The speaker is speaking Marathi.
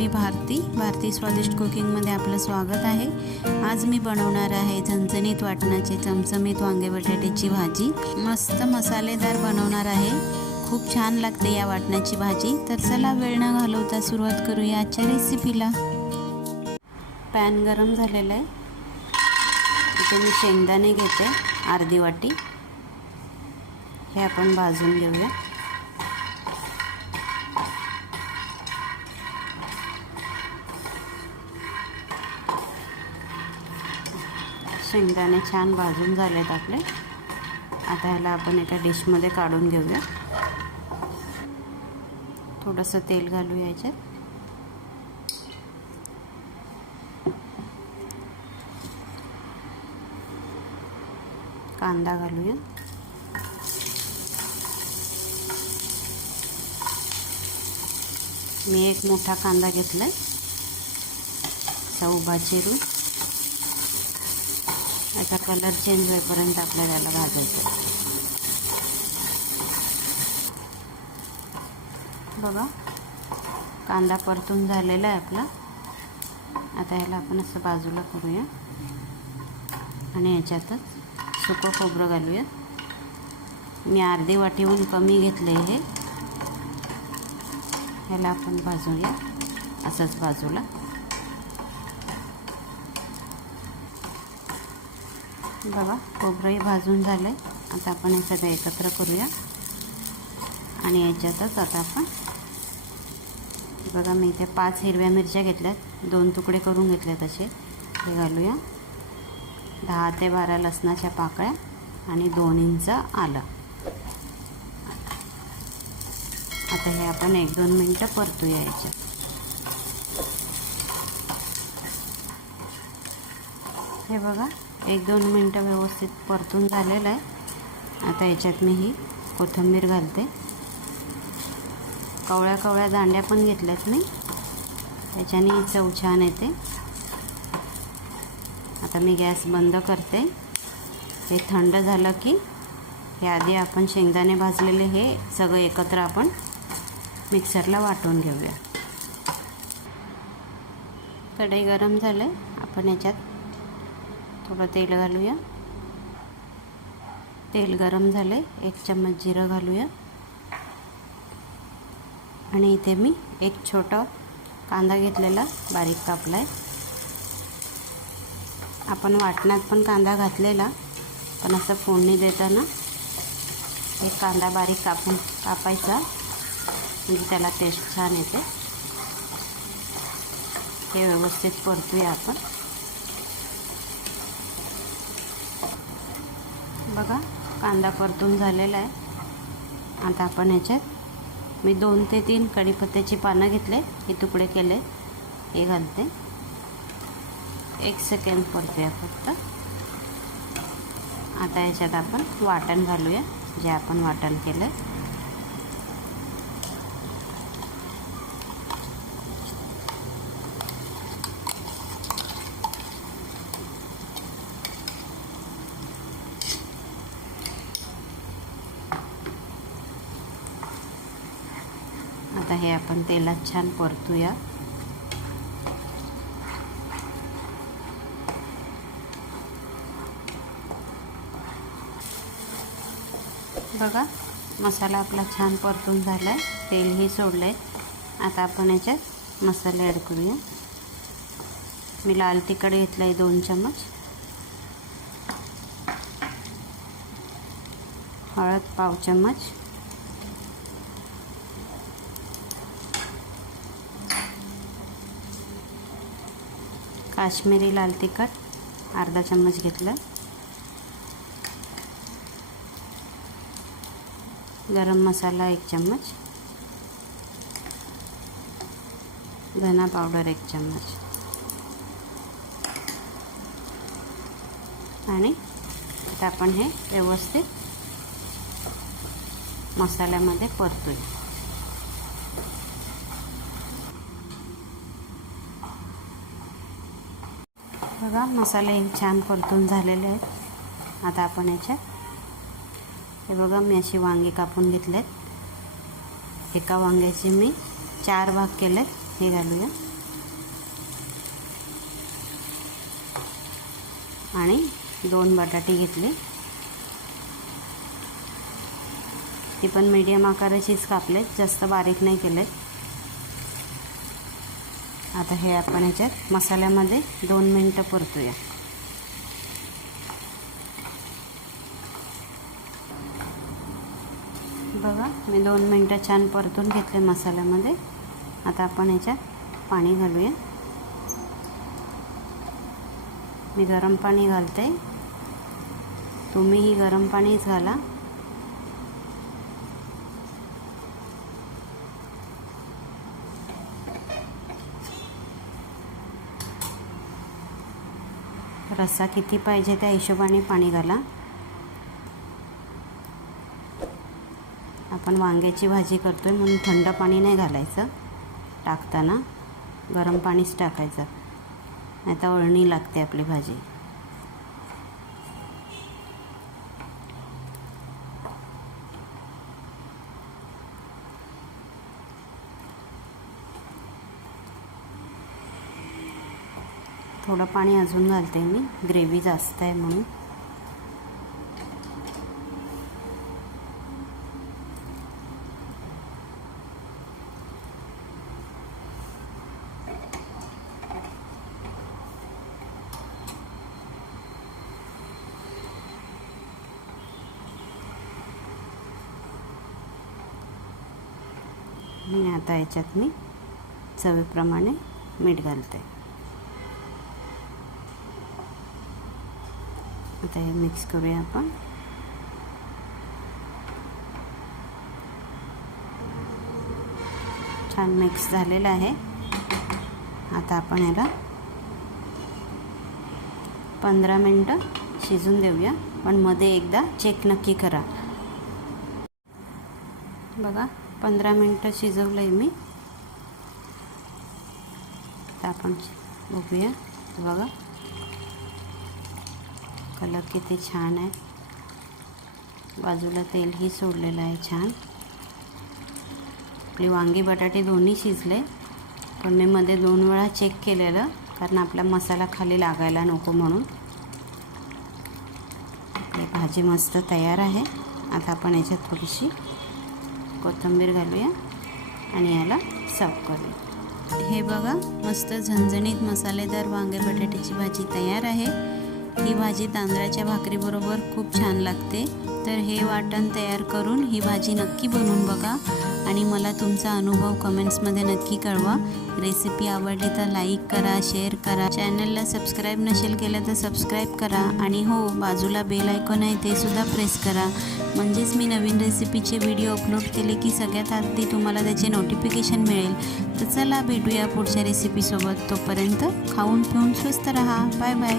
मी भारती स्वादिष्ट कुकिंगमध्ये आपलं स्वागत आहे। आज मी बनवणार आहे झणझणीत वाटणाची चमचमीत वांगे बटाट्याची भाजी। मस्त मसालेदार बनवणार आहे, खूप छान लागते या वाटणाची भाजी। तर चला वेळ न घालवता सुरुवात करूया आजच्या रेसिपीला। पॅन गरम झालेला आहे, इथे मी शेंगदाणे घेते अर्धी वाटी, हे आपण भाजून घेऊया। शेंगदाणे छान भाजून झालेत आपले। आता ह्याला आपण एका डिशमध्ये काढून घेऊया। थोडंसं तेल घालूया याच्यात, कांदा घालूया, मी एक मोठा कांदा घेतलाय, उभा चिरून याचा कलर चेंज होईपर्यंत आपल्याला याला भाजायचं। बघा कांदा परतून झालेला आहे आपला। आता याला आपण असं बाजूला करूया आणि याच्यातच सुकं खोबरं घालूया। मी अर्धी वाटीहून कमी घेतले हे, याला आपण भाजूया असंच बाजूला। बघा खोबरंही भाजून झालंय। आता आपण हे सगळं एकत्र करूया आणि याच्यातच आता आपण बघा मी इथे 5 हिरव्या मिरच्या घेतल्यात, 2 तुकडे करून घेतलेत असे, हे घालूया। 10 ते 12 लसणाच्या पाकळ्या आणि 2 इंच आलं। आता हे आपण 1-2 मिनिटं परतूया याच्यात। हे बघा 1-2 मिनिटं व्यवस्थित परतून झालेलं आहे। आता याच्यात मी ही कोथिंबीर घालते, कवळ्या कवळ्या दांड्या पण घेतल्यात मी, त्याच्याने चव छान येते। आता मी गॅस बंद करते। हे थंड झालं की हे आधी आपण शेंगदाणे भाजलेले हे सगळं एकत्र आपण मिक्सरला वाटून घेऊया। कढई गरम झाले, आपण याच्यात थोडं तेल घालूया। तेल गरम झाले, 1 चम्मच जिरं घालूया आणि इथे मी एक छोटा कांदा घेतलेला बारीक कापलाय। आपण वाटणात पण कांदा घातलेला, पण असं फोडणी देताना एक कांदा बारीक कापायचा, म्हणजे त्याला टेस्ट छान येते। हे व्यवस्थित परतूया आपण। बघा कांदा परतून झालेला आहे। आता आपण ह्याच्यात मी 2 ते 3 कढीपत्त्याची पानं घेतले, हे तुकडे केले, हे घालते। 1 सेकंड परतूया फक्त। आता याच्यात आपण वाटण घालूया, जे आपण वाटण केलं। आता हे आपण तेलात छान परतूया। बघा मसाला आपला छान परतून झालाय, तेलही सोडलंय। आता आपण याच्यात मसाले ॲड करूया। मी लाल तिखट घेतलंय 2 चम्मच, हळद पाव चम्मच, काश्मीरी लाल तिखट अर्धा चम्मच घेतलं, गरम मसाला 1 चम्मच, धना पावडर 1 चम्मच आणि आता आपण हे व्यवस्थित मसाल्यामध्ये परतूया। बघा मसाले छान परतून झालेले आहेत। आता आपण याच्यात हे बघा मी अशी वांगी कापून घेतलेत, एका वांग्याचे मी 4 भाग केलेत, हे घालूया। आणि 2 बटाटे घेतले, ती पण मीडियम आकाराचीच कापलेत, जास्त बारीक नाही केलेत. आता हे आपण ह्याच्यात मसाल्यामध्ये 2 मिनटं परतूया. बघा मी 2 मिनटं छान परतून घेतले मसाल्यामध्ये. आता आपण ह्याच्यात पाणी घालूया. मी गरम पाणी घालते, तुम्हीही गरम पाणीच घाला. रस्सा किती पाहिजे त्या हिशोबाने पाणी घाला. आपण वांग्याची भाजी करतोय म्हणून थंड पाणी नाही घालायचं, टाकताना गरम पाणीच टाकायचं, नाही तर अळणी लागते आपली भाजी. थोडं पाणी अजून घालते मी, ग्रेव्ही जास्त आहे म्हणून. आणि आता याच्यात मी चवीप्रमाणे मीठ घालते. आता हे मिक्स करूया आपण. छान मिक्स झालेलं आहे. आता आपण याला 15 मिनटं शिजून देऊया, पण मध्ये एकदा चेक नक्की करा. बघा 15 मिनटं शिजवलं आहे मी. आता आपण बघूया. बघा कलर किती छान आहे, बाजूला तेलही सोडलेलं आहे छान. आपली वांगी बटाटे दोन्ही शिजले, पण मी मध्ये 2 वेळा चेक केलेलं, कारण आपला मसाला खाली लागायला नको म्हणून. आपली भाजी मस्त तयार आहे. आता आपण याच्यात थोडीशी कोथिंबीर घालूया आणि याला सर्व करूया. हे बघा मस्त झणझणीत मसालेदार वांगे बटाट्याची भाजी तयार आहे. ही भाजी तांदळाच्या भाकरीबरोबर खूप छान लागते. तर हे वाटण तयार करून ही भाजी नक्की बनवून बघा आणि मला तुमचा अनुभव कमेंट्समध्ये नक्की कळवा. रेसिपी आवडली तर लाईक करा, शेअर करा. चॅनलला सबस्क्राईब नसेल केलं तर सबस्क्राईब करा आणि हो बाजूला बेल आयकॉन आहे ते सुद्धा प्रेस करा, म्हणजेच मी नवीन रेसिपीचे व्हिडिओ अपलोड केले की सगळ्यात आधी तुम्हाला त्याचे नोटिफिकेशन मिळेल. तर चला भेटूया पुढच्या रेसिपीसोबत. तोपर्यंत खाऊन पिऊन स्वस्त रहा. Bye bye.